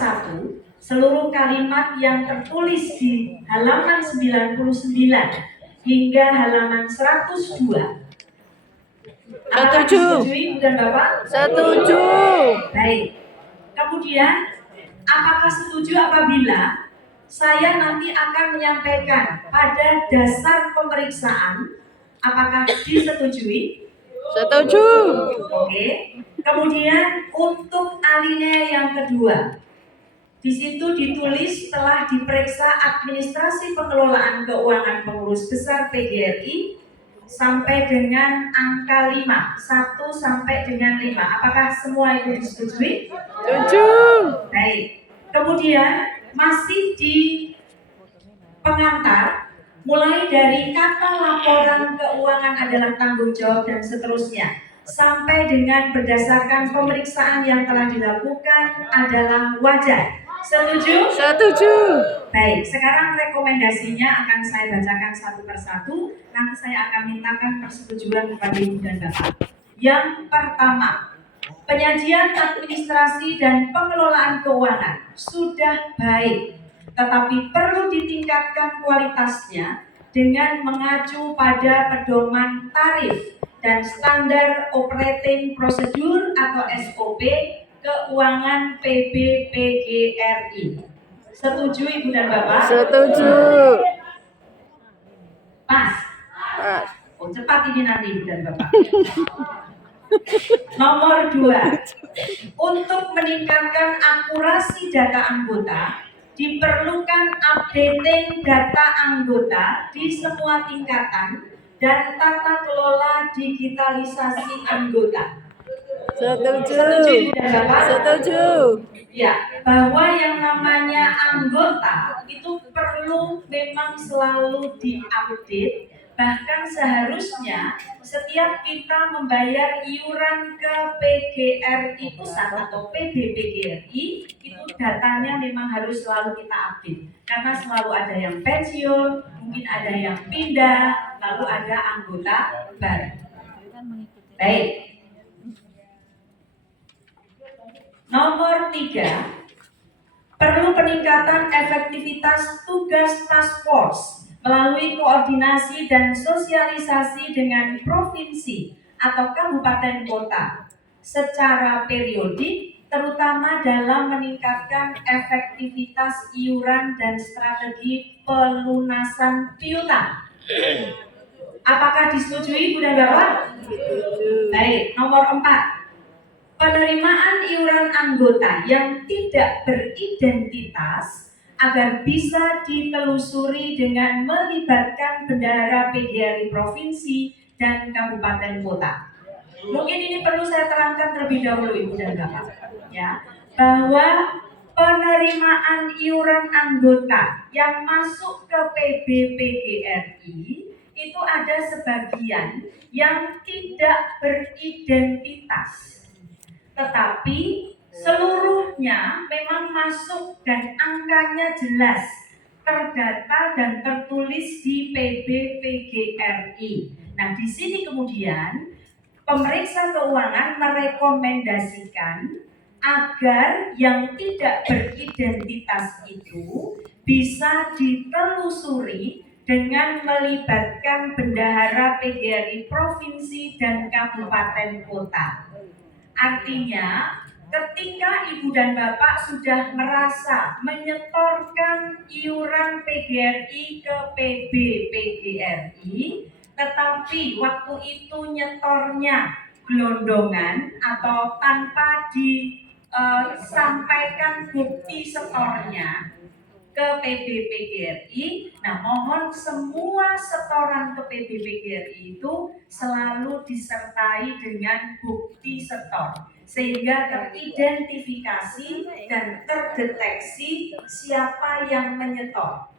persatu seluruh kalimat yang tertulis di halaman 99 hingga halaman 102. Apakah disetujui dan Bapak? Setuju. Baik. Kemudian, apakah setuju apabila saya nanti akan menyampaikan pada dasar pemeriksaan? Apakah disetujui? Setuju. Oke. Kemudian untuk alinea yang kedua, di situ ditulis telah diperiksa administrasi pengelolaan keuangan pengurus besar PGRI sampai dengan angka 5, 1 sampai dengan 5. Apakah semua itu disetujui? Setuju. Baik. Kemudian masih di pengantar, mulai dari kata laporan keuangan adalah tanggung jawab dan seterusnya, sampai dengan berdasarkan pemeriksaan yang telah dilakukan adalah wajar. Setuju? Setuju. Baik, sekarang rekomendasinya akan saya bacakan satu persatu. Nanti saya akan mintakan persetujuan kepada Ibu dan Bapak. Yang pertama, penyajian administrasi dan pengelolaan keuangan sudah baik, tetapi perlu ditingkatkan kualitasnya dengan mengacu pada pedoman tarif dan standar operating procedure atau SOP keuangan PBPGRI. Setuju Ibu dan Bapak? Setuju. Pas. Pas. Oh, cepat ini nanti Ibu dan Bapak. Nomor 2, untuk meningkatkan akurasi data anggota, diperlukan updating data anggota di semua tingkatan dan tata kelola digitalisasi anggota. Setuju. Setuju Ibu dan Bapak? Setuju. Ya, bahwa yang namanya anggota itu perlu memang selalu diupdate. Bahkan seharusnya setiap kita membayar iuran ke PGRI pusat atau PBPGRI, itu datanya memang harus selalu kita update. Karena selalu ada yang pensiun, mungkin ada yang pindah, lalu ada anggota baru. Baik. Nomor 3, perlu peningkatan efektivitas tugas task force melalui koordinasi dan sosialisasi dengan provinsi atau kabupaten kota secara periodik, terutama dalam meningkatkan efektivitas iuran dan strategi pelunasan piutang. Apakah disetujui Bu dan Bapak? Baik, nomor 4. Penerimaan iuran anggota yang tidak beridentitas agar bisa ditelusuri dengan melibatkan bendahara PGRI provinsi dan kabupaten kota. Mungkin ini perlu saya terangkan terlebih dahulu Ibu dan Bapak, ya, bahwa penerimaan iuran anggota yang masuk ke PBPGRI itu ada sebagian yang tidak beridentitas. Tetapi seluruhnya memang masuk dan angkanya jelas, terdata dan tertulis di PBPGRI. Nah, di sini kemudian pemeriksa keuangan merekomendasikan agar yang tidak beridentitas itu bisa ditelusuri dengan melibatkan bendahara PGRI provinsi dan kabupaten kota. Artinya, ketika Ibu dan Bapak sudah merasa menyetorkan iuran PGRI ke PBPGRI, tetapi waktu itu nyetornya gelondongan atau tanpa disampaikan bukti setornya ke PBPGRI. Nah, mohon semua setoran ke PBPGRI itu selalu disertai dengan bukti setor, sehingga teridentifikasi dan terdeteksi siapa yang menyetor.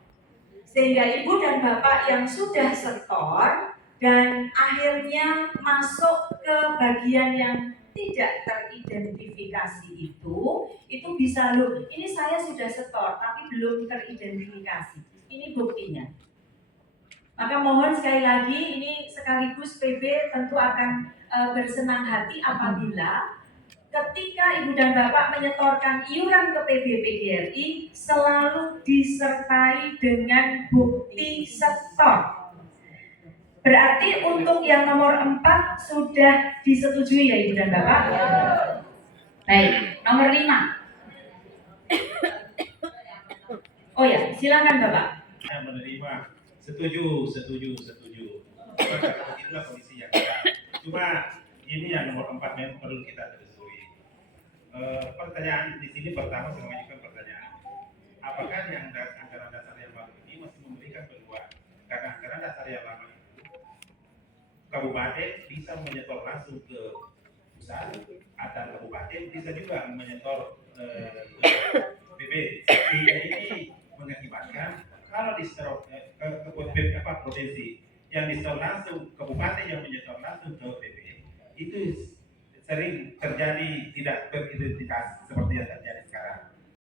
Sehingga Ibu dan Bapak yang sudah setor dan akhirnya masuk ke bagian yang tidak teridentifikasi itu bisa loh, ini saya sudah setor tapi belum teridentifikasi. Ini buktinya. Maka mohon sekali lagi, ini sekaligus PB tentu akan bersenang hati apabila ketika Ibu dan Bapak menyetorkan iuran ke PBPGRI selalu disertai dengan bukti setor. Berarti untuk yang nomor 4 sudah disetujui ya Ibu dan Bapak? Baik, nomor 5. Oh ya, silakan Bapak. Saya menerima setuju. Begitulah kondisi yang ada. Cuma ini yang nomor 4 memang perlu kita telusuri. Pertanyaan di sini pertama saya mengajukan pertanyaan. Apakah yang anggaran dasar yang baru ini masih memberikan peluang? Karena anggaran dasar yang lama itu kabupaten bisa menyetor langsung ke pusat, atau kabupaten bisa juga menyetor ke PP. Sehingga ini mengakibatkan kalau disetor ke provinsi yang disetor langsung, kabupaten yang menyetor langsung ke PP itu sering terjadi tidak